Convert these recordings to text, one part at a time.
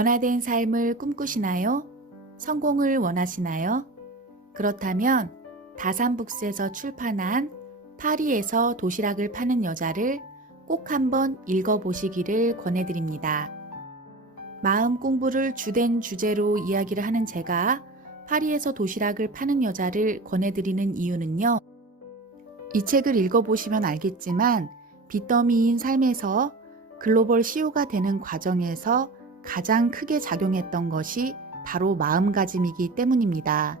변화된 삶을 꿈꾸시나요? 성공을 원하시나요? 그렇다면 다산북스에서 출판한 파리에서 도시락을 파는 여자를 꼭 한번 읽어보시기를 권해드립니다. 마음 공부를 주된 주제로 이야기를 하는 제가 파리에서 도시락을 파는 여자를 권해드리는 이유는요. 이 책을 읽어보시면 알겠지만 빚더미인 삶에서 글로벌 CEO가 되는 과정에서 가장 크게 작용했던 것이 바로 마음가짐이기 때문입니다.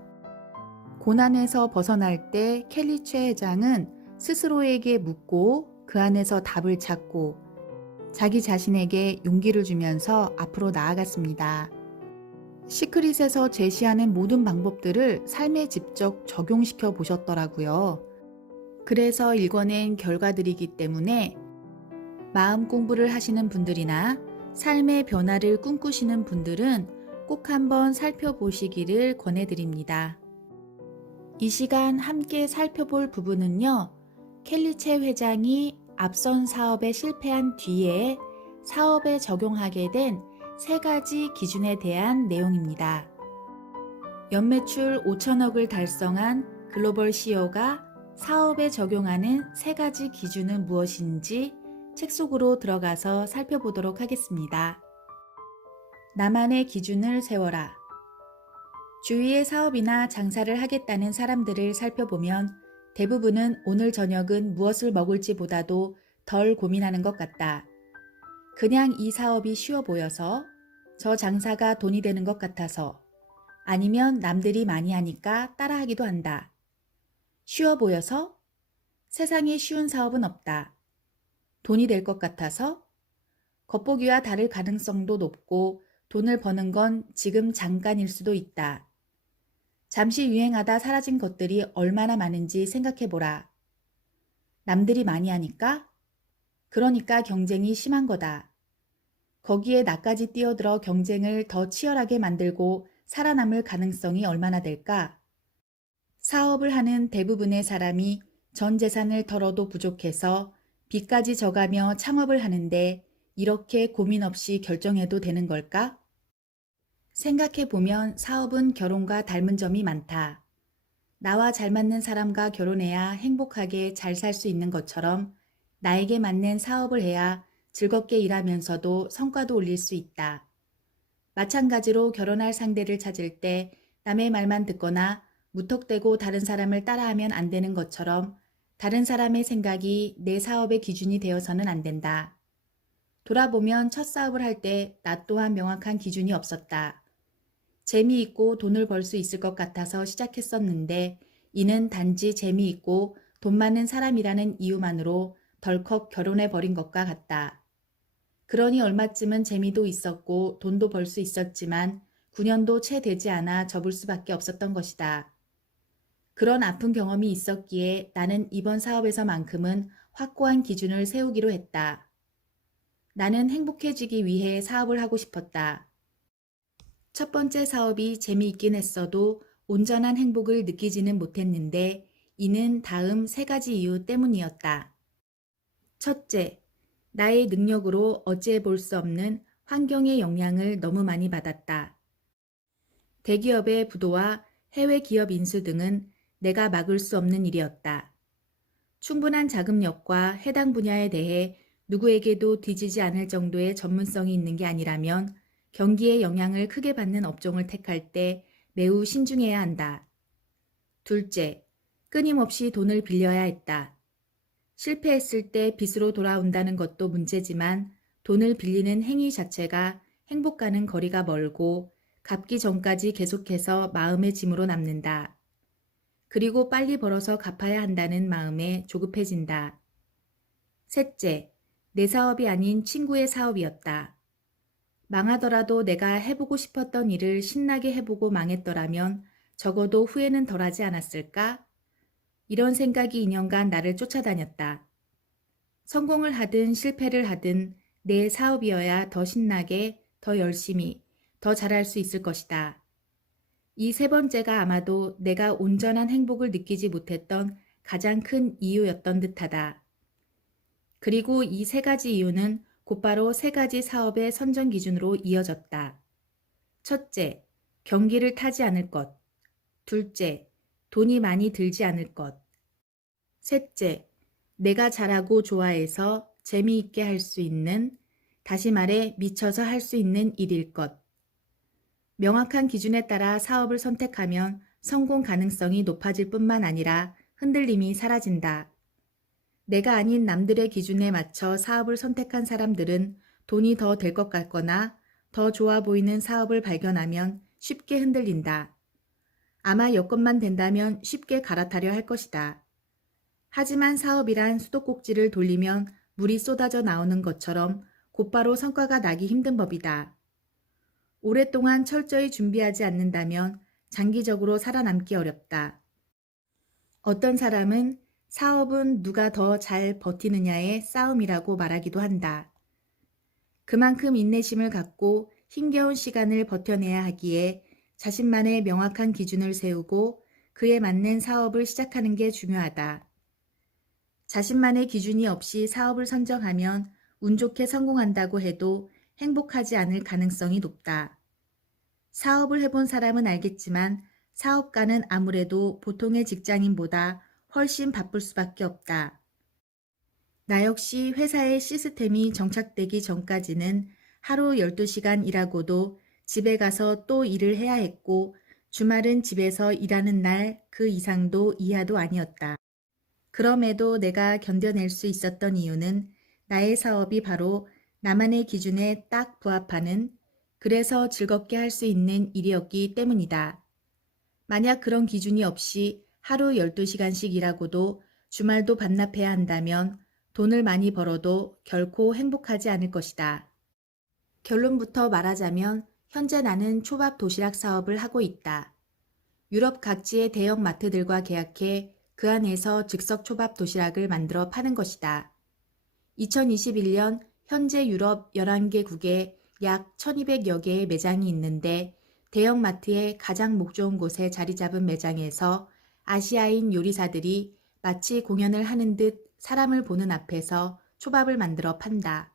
고난에서 벗어날 때 켈리 최 회장은 스스로에게 묻고 그 안에서 답을 찾고 자기 자신에게 용기를 주면서 앞으로 나아갔습니다. 시크릿에서 제시하는 모든 방법들을 삶에 직접 적용시켜 보셨더라고요. 그래서 읽어낸 결과들이기 때문에 마음 공부를 하시는 분들이나 삶의 변화를 꿈꾸시는 분들은 꼭 한번 살펴보시기를 권해드립니다. 이 시간 함께 살펴볼 부분은요. 켈리 최 회장이 앞선 사업에 실패한 뒤에 사업에 적용하게 된 3가지 기준에 대한 내용입니다. 연매출 5천억을 달성한 글로벌 CEO가 사업에 적용하는 3가지 기준은 무엇인지 책 속으로 들어가서 살펴보도록 하겠습니다. 나만의 기준을 세워라. 주위의 사업이나 장사를 하겠다는 사람들을 살펴보면 대부분은 오늘 저녁은 무엇을 먹을지 보다도 덜 고민하는 것 같다. 그냥 이 사업이 쉬워 보여서, 저 장사가 돈이 되는 것 같아서, 아니면 남들이 많이 하니까 따라하기도 한다. 쉬워 보여서? 세상에 쉬운 사업은 없다. 돈이 될 것 같아서? 겉보기와 다를 가능성도 높고 돈을 버는 건 지금 잠깐일 수도 있다. 잠시 유행하다 사라진 것들이 얼마나 많은지 생각해보라. 남들이 많이 하니까? 그러니까 경쟁이 심한 거다. 거기에 나까지 뛰어들어 경쟁을 더 치열하게 만들고 살아남을 가능성이 얼마나 될까? 사업을 하는 대부분의 사람이 전 재산을 털어도 부족해서 빚까지 져가며 창업을 하는데 이렇게 고민 없이 결정해도 되는 걸까? 생각해보면 사업은 결혼과 닮은 점이 많다. 나와 잘 맞는 사람과 결혼해야 행복하게 잘 살 수 있는 것처럼 나에게 맞는 사업을 해야 즐겁게 일하면서도 성과도 올릴 수 있다. 마찬가지로 결혼할 상대를 찾을 때 남의 말만 듣거나 무턱대고 다른 사람을 따라하면 안 되는 것처럼 다른 사람의 생각이 내 사업의 기준이 되어서는 안 된다. 돌아보면 첫 사업을 할 때 나 또한 명확한 기준이 없었다. 재미있고 돈을 벌 수 있을 것 같아서 시작했었는데 이는 단지 재미있고 돈 많은 사람이라는 이유만으로 덜컥 결혼해버린 것과 같다. 그러니 얼마쯤은 재미도 있었고 돈도 벌 수 있었지만 9년도 채 되지 않아 접을 수밖에 없었던 것이다. 그런 아픈 경험이 있었기에 나는 이번 사업에서만큼은 확고한 기준을 세우기로 했다. 나는 행복해지기 위해 사업을 하고 싶었다. 첫 번째 사업이 재미있긴 했어도 온전한 행복을 느끼지는 못했는데 이는 다음 3가지 이유 때문이었다. 첫째, 나의 능력으로 어찌해 볼 수 없는 환경의 영향을 너무 많이 받았다. 대기업의 부도와 해외 기업 인수 등은 내가 막을 수 없는 일이었다. 충분한 자금력과 해당 분야에 대해 누구에게도 뒤지지 않을 정도의 전문성이 있는 게 아니라면 경기의 영향을 크게 받는 업종을 택할 때 매우 신중해야 한다. 둘째, 끊임없이 돈을 빌려야 했다. 실패했을 때 빚으로 돌아온다는 것도 문제지만 돈을 빌리는 행위 자체가 행복과는 거리가 멀고 갚기 전까지 계속해서 마음의 짐으로 남는다. 그리고 빨리 벌어서 갚아야 한다는 마음에 조급해진다. 셋째, 내 사업이 아닌 친구의 사업이었다. 망하더라도 내가 해보고 싶었던 일을 신나게 해보고 망했더라면 적어도 후회는 덜하지 않았을까? 이런 생각이 2년간 나를 쫓아다녔다. 성공을 하든 실패를 하든 내 사업이어야 더 신나게, 더 열심히, 더 잘할 수 있을 것이다. 이 3번째가 아마도 내가 온전한 행복을 느끼지 못했던 가장 큰 이유였던 듯하다. 그리고 이 3가지 이유는 곧바로 3가지 사업의 선정 기준으로 이어졌다. 첫째, 경기를 타지 않을 것. 둘째, 돈이 많이 들지 않을 것. 셋째, 내가 잘하고 좋아해서 재미있게 할 수 있는, 다시 말해 미쳐서 할 수 있는 일일 것. 명확한 기준에 따라 사업을 선택하면 성공 가능성이 높아질 뿐만 아니라 흔들림이 사라진다. 내가 아닌 남들의 기준에 맞춰 사업을 선택한 사람들은 돈이 더 될 것 같거나 더 좋아 보이는 사업을 발견하면 쉽게 흔들린다. 아마 여건만 된다면 쉽게 갈아타려 할 것이다. 하지만 사업이란 수도꼭지를 돌리면 물이 쏟아져 나오는 것처럼 곧바로 성과가 나기 힘든 법이다. 오랫동안 철저히 준비하지 않는다면 장기적으로 살아남기 어렵다. 어떤 사람은 사업은 누가 더 잘 버티느냐의 싸움이라고 말하기도 한다. 그만큼 인내심을 갖고 힘겨운 시간을 버텨내야 하기에 자신만의 명확한 기준을 세우고 그에 맞는 사업을 시작하는 게 중요하다. 자신만의 기준이 없이 사업을 선정하면 운 좋게 성공한다고 해도 행복하지 않을 가능성이 높다. 사업을 해본 사람은 알겠지만 사업가는 아무래도 보통의 직장인보다 훨씬 바쁠 수밖에 없다. 나 역시 회사의 시스템이 정착되기 전까지는 하루 12시간 일하고도 집에 가서 또 일을 해야 했고 주말은 집에서 일하는 날 그 이상도 이하도 아니었다. 그럼에도 내가 견뎌낼 수 있었던 이유는 나의 사업이 바로 나만의 기준에 딱 부합하는, 그래서 즐겁게 할 수 있는 일이었기 때문이다. 만약 그런 기준이 없이 하루 12시간씩 일하고도 주말도 반납해야 한다면 돈을 많이 벌어도 결코 행복하지 않을 것이다. 결론부터 말하자면 현재 나는 초밥 도시락 사업을 하고 있다. 유럽 각지의 대형 마트들과 계약해 그 안에서 즉석 초밥 도시락을 만들어 파는 것이다. 2021년 현재 유럽 11개국에 약 1200여 개의 매장이 있는데 대형 마트의 가장 목 좋은 곳에 자리 잡은 매장에서 아시아인 요리사들이 마치 공연을 하는 듯 사람을 보는 앞에서 초밥을 만들어 판다.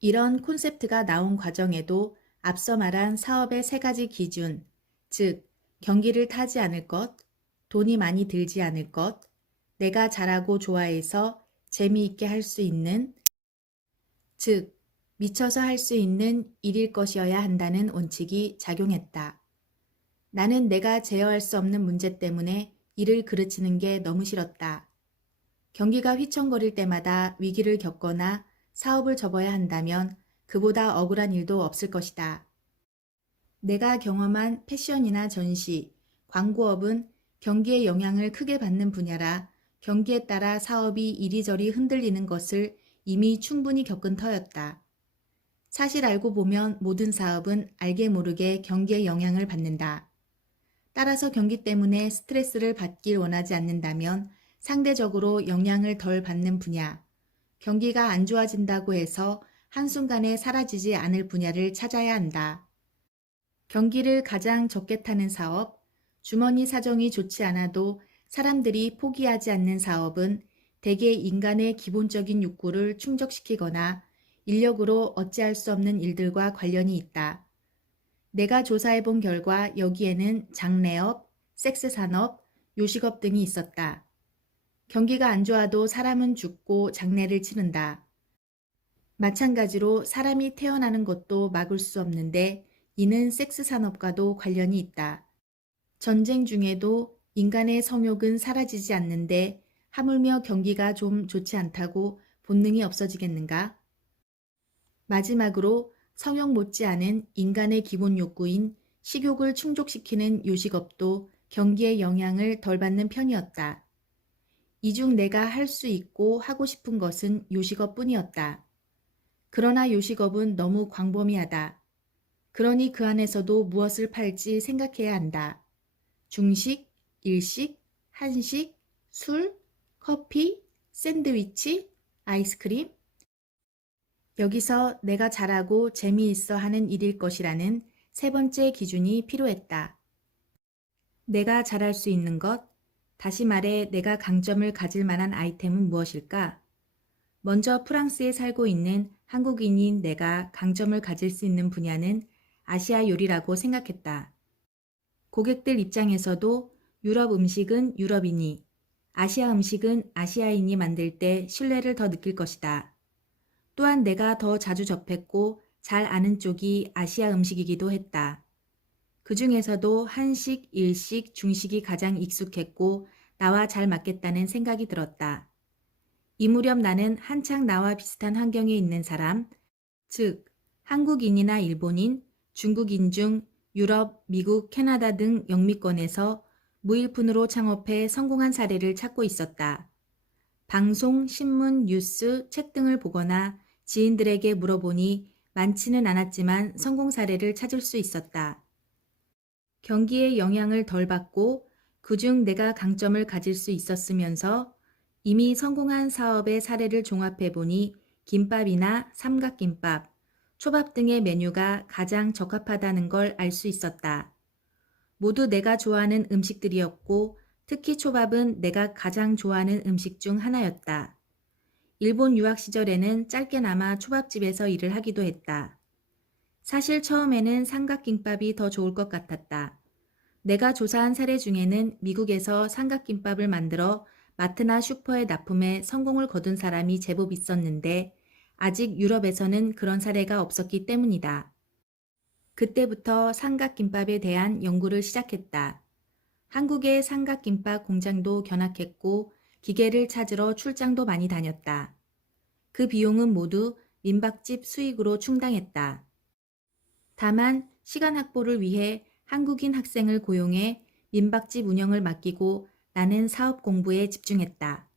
이런 콘셉트가 나온 과정에도 앞서 말한 사업의 세 가지 기준, 즉 경기를 타지 않을 것, 돈이 많이 들지 않을 것, 내가 잘하고 좋아해서 재미있게 할 수 있는, 즉 미쳐서 할 수 있는 일일 것이어야 한다는 원칙이 작용했다. 나는 내가 제어할 수 없는 문제 때문에 일을 그르치는 게 너무 싫었다. 경기가 휘청거릴 때마다 위기를 겪거나 사업을 접어야 한다면 그보다 억울한 일도 없을 것이다. 내가 경험한 패션이나 전시, 광고업은 경기의 영향을 크게 받는 분야라 경기에 따라 사업이 이리저리 흔들리는 것을 이미 충분히 겪은 터였다. 사실 알고 보면 모든 사업은 알게 모르게 경기의 영향을 받는다. 따라서 경기 때문에 스트레스를 받길 원하지 않는다면 상대적으로 영향을 덜 받는 분야, 경기가 안 좋아진다고 해서 한순간에 사라지지 않을 분야를 찾아야 한다. 경기를 가장 적게 타는 사업, 주머니 사정이 좋지 않아도 사람들이 포기하지 않는 사업은 대개 인간의 기본적인 욕구를 충족시키거나 인력으로 어찌할 수 없는 일들과 관련이 있다. 내가 조사해본 결과 여기에는 장례업, 섹스산업, 요식업 등이 있었다. 경기가 안 좋아도 사람은 죽고 장례를 치른다. 마찬가지로 사람이 태어나는 것도 막을 수 없는데 이는 섹스산업과도 관련이 있다. 전쟁 중에도 인간의 성욕은 사라지지 않는데 하물며 경기가 좀 좋지 않다고 본능이 없어지겠는가? 마지막으로 성욕 못지않은 인간의 기본 욕구인 식욕을 충족시키는 요식업도 경기의 영향을 덜 받는 편이었다. 이 중 내가 할 수 있고 하고 싶은 것은 요식업뿐이었다. 그러나 요식업은 너무 광범위하다. 그러니 그 안에서도 무엇을 팔지 생각해야 한다. 중식, 일식, 한식, 술, 커피, 샌드위치, 아이스크림. 여기서 내가 잘하고 재미있어 하는 일일 것이라는 세 번째 기준이 필요했다. 내가 잘할 수 있는 것, 다시 말해 내가 강점을 가질 만한 아이템은 무엇일까? 먼저 프랑스에 살고 있는 한국인인 내가 강점을 가질 수 있는 분야는 아시아 요리라고 생각했다. 고객들 입장에서도 유럽 음식은 유럽인이, 아시아 음식은 아시아인이 만들 때 신뢰를 더 느낄 것이다. 또한 내가 더 자주 접했고 잘 아는 쪽이 아시아 음식이기도 했다. 그 중에서도 한식, 일식, 중식이 가장 익숙했고 나와 잘 맞겠다는 생각이 들었다. 이 무렵 나는 한창 나와 비슷한 환경에 있는 사람, 즉 한국인이나 일본인, 중국인 중 유럽, 미국, 캐나다 등 영미권에서 무일푼으로 창업해 성공한 사례를 찾고 있었다. 방송, 신문, 뉴스, 책 등을 보거나 지인들에게 물어보니 많지는 않았지만 성공 사례를 찾을 수 있었다. 경기의 영향을 덜 받고 그중 내가 강점을 가질 수 있었으면서 이미 성공한 사업의 사례를 종합해 보니 김밥이나 삼각김밥, 초밥 등의 메뉴가 가장 적합하다는 걸 알 수 있었다. 모두 내가 좋아하는 음식들이었고 특히 초밥은 내가 가장 좋아하는 음식 중 하나였다. 일본 유학 시절에는 짧게나마 초밥집에서 일을 하기도 했다. 사실 처음에는 삼각김밥이 더 좋을 것 같았다. 내가 조사한 사례 중에는 미국에서 삼각김밥을 만들어 마트나 슈퍼에 납품해 성공을 거둔 사람이 제법 있었는데 아직 유럽에서는 그런 사례가 없었기 때문이다. 그때부터 삼각김밥에 대한 연구를 시작했다. 한국의 삼각김밥 공장도 견학했고 기계를 찾으러 출장도 많이 다녔다. 그 비용은 모두 민박집 수익으로 충당했다. 다만 시간 확보를 위해 한국인 학생을 고용해 민박집 운영을 맡기고 나는 사업 공부에 집중했다.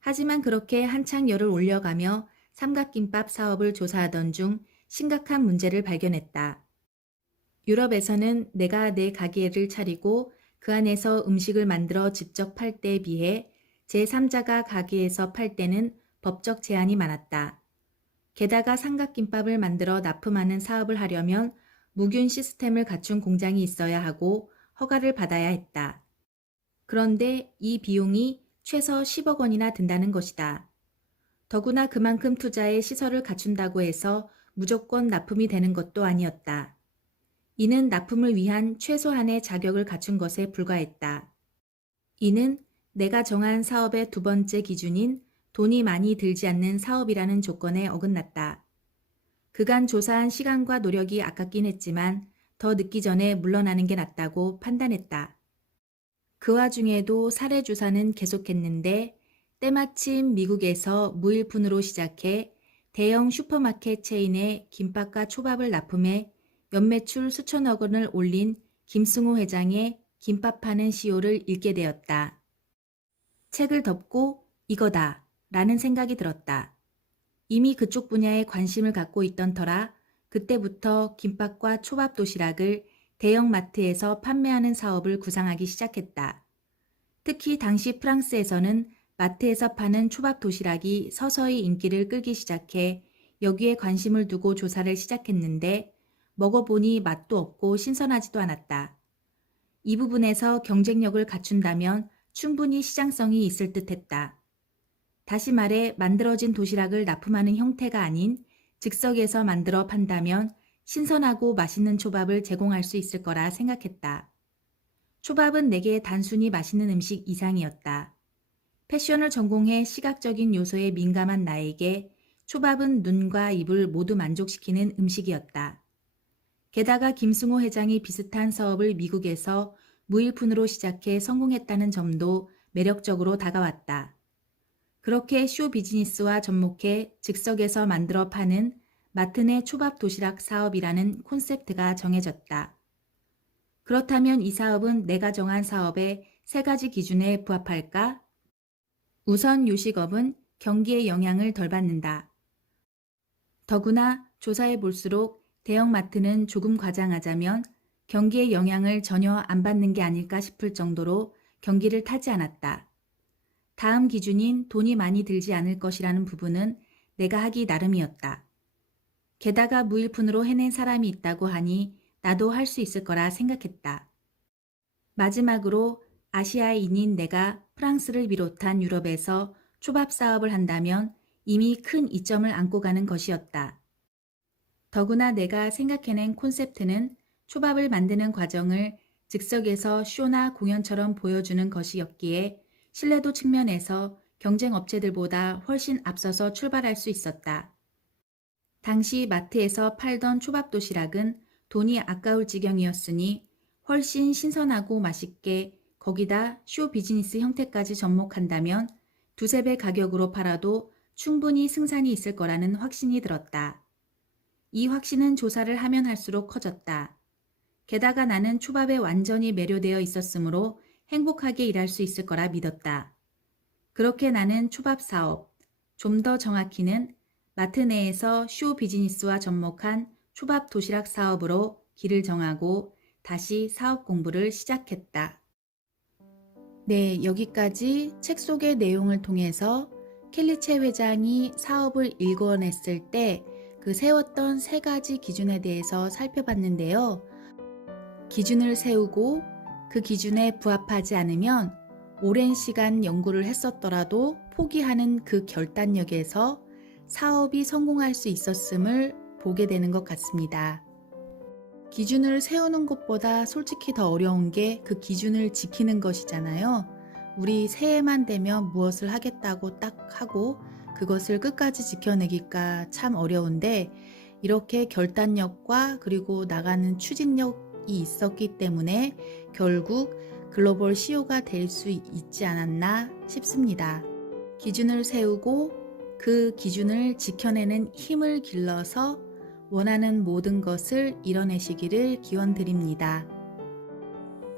하지만 그렇게 한창 열을 올려가며 삼각김밥 사업을 조사하던 중 심각한 문제를 발견했다. 유럽에서는 내가 내 가게를 차리고 그 안에서 음식을 만들어 직접 팔 때에 비해 제3자가 가게에서 팔 때는 법적 제한이 많았다. 게다가 삼각김밥을 만들어 납품하는 사업을 하려면 무균 시스템을 갖춘 공장이 있어야 하고 허가를 받아야 했다. 그런데 이 비용이 최소 10억 원이나 든다는 것이다. 더구나 그만큼 투자에 시설을 갖춘다고 해서 무조건 납품이 되는 것도 아니었다. 이는 납품을 위한 최소한의 자격을 갖춘 것에 불과했다. 이는 내가 정한 사업의 두 번째 기준인 돈이 많이 들지 않는 사업이라는 조건에 어긋났다. 그간 조사한 시간과 노력이 아깝긴 했지만 더 늦기 전에 물러나는 게 낫다고 판단했다. 그 와중에도 사례 조사는 계속했는데 때마침 미국에서 무일푼으로 시작해 대형 슈퍼마켓 체인의 김밥과 초밥을 납품해 연매출 수천억 원을 올린 김승호 회장의 김밥 파는 시효를 읽게 되었다. 책을 덮고 이거다 라는 생각이 들었다. 이미 그쪽 분야에 관심을 갖고 있던 터라 그때부터 김밥과 초밥 도시락을 대형 마트에서 판매하는 사업을 구상하기 시작했다. 특히 당시 프랑스에서는 마트에서 파는 초밥 도시락이 서서히 인기를 끌기 시작해 여기에 관심을 두고 조사를 시작했는데 먹어보니 맛도 없고 신선하지도 않았다. 이 부분에서 경쟁력을 갖춘다면 충분히 시장성이 있을 듯했다. 다시 말해 만들어진 도시락을 납품하는 형태가 아닌 즉석에서 만들어 판다면 신선하고 맛있는 초밥을 제공할 수 있을 거라 생각했다. 초밥은 내게 단순히 맛있는 음식 이상이었다. 패션을 전공해 시각적인 요소에 민감한 나에게 초밥은 눈과 입을 모두 만족시키는 음식이었다. 게다가 김승호 회장이 비슷한 사업을 미국에서 무일푼으로 시작해 성공했다는 점도 매력적으로 다가왔다. 그렇게 쇼 비즈니스와 접목해 즉석에서 만들어 파는 마트 내 초밥 도시락 사업이라는 콘셉트가 정해졌다. 그렇다면 이 사업은 내가 정한 사업의 세 가지 기준에 부합할까? 우선 요식업은 경기의 영향을 덜 받는다. 더구나 조사해 볼수록 대형마트는 조금 과장하자면 경기의 영향을 전혀 안 받는 게 아닐까 싶을 정도로 경기를 타지 않았다. 다음 기준인 돈이 많이 들지 않을 것이라는 부분은 내가 하기 나름이었다. 게다가 무일푼으로 해낸 사람이 있다고 하니 나도 할 수 있을 거라 생각했다. 마지막으로 아시아인인 내가 프랑스를 비롯한 유럽에서 초밥 사업을 한다면 이미 큰 이점을 안고 가는 것이었다. 더구나 내가 생각해낸 콘셉트는 초밥을 만드는 과정을 즉석에서 쇼나 공연처럼 보여주는 것이었기에 신뢰도 측면에서 경쟁 업체들보다 훨씬 앞서서 출발할 수 있었다. 당시 마트에서 팔던 초밥 도시락은 돈이 아까울 지경이었으니 훨씬 신선하고 맛있게 거기다 쇼 비즈니스 형태까지 접목한다면 두세 배 가격으로 팔아도 충분히 승산이 있을 거라는 확신이 들었다. 이 확신은 조사를 하면 할수록 커졌다. 게다가 나는 초밥에 완전히 매료되어 있었으므로 행복하게 일할 수 있을 거라 믿었다. 그렇게 나는 초밥 사업, 좀 더 정확히는 마트 내에서 쇼 비즈니스와 접목한 초밥 도시락 사업으로 길을 정하고 다시 사업 공부를 시작했다. 네, 여기까지 책 속의 내용을 통해서 켈리체 회장이 사업을 일궈냈을 때 그 세웠던 세 가지 기준에 대해서 살펴봤는데요. 기준을 세우고 그 기준에 부합하지 않으면 오랜 시간 연구를 했었더라도 포기하는 그 결단력에서 사업이 성공할 수 있었음을 보게 되는 것 같습니다. 기준을 세우는 것보다 솔직히 더 어려운 게 그 기준을 지키는 것이잖아요. 우리 새해만 되면 무엇을 하겠다고 딱 하고 그것을 끝까지 지켜내기가 참 어려운데 이렇게 결단력과 그리고 나가는 추진력이 있었기 때문에 결국 글로벌 CEO가 될 수 있지 않았나 싶습니다. 기준을 세우고 그 기준을 지켜내는 힘을 길러서 원하는 모든 것을 이뤄내시기를 기원드립니다.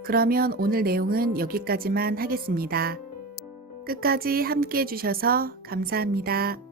그러면 오늘 내용은 여기까지만 하겠습니다. 끝까지 함께 해주셔서 감사합니다.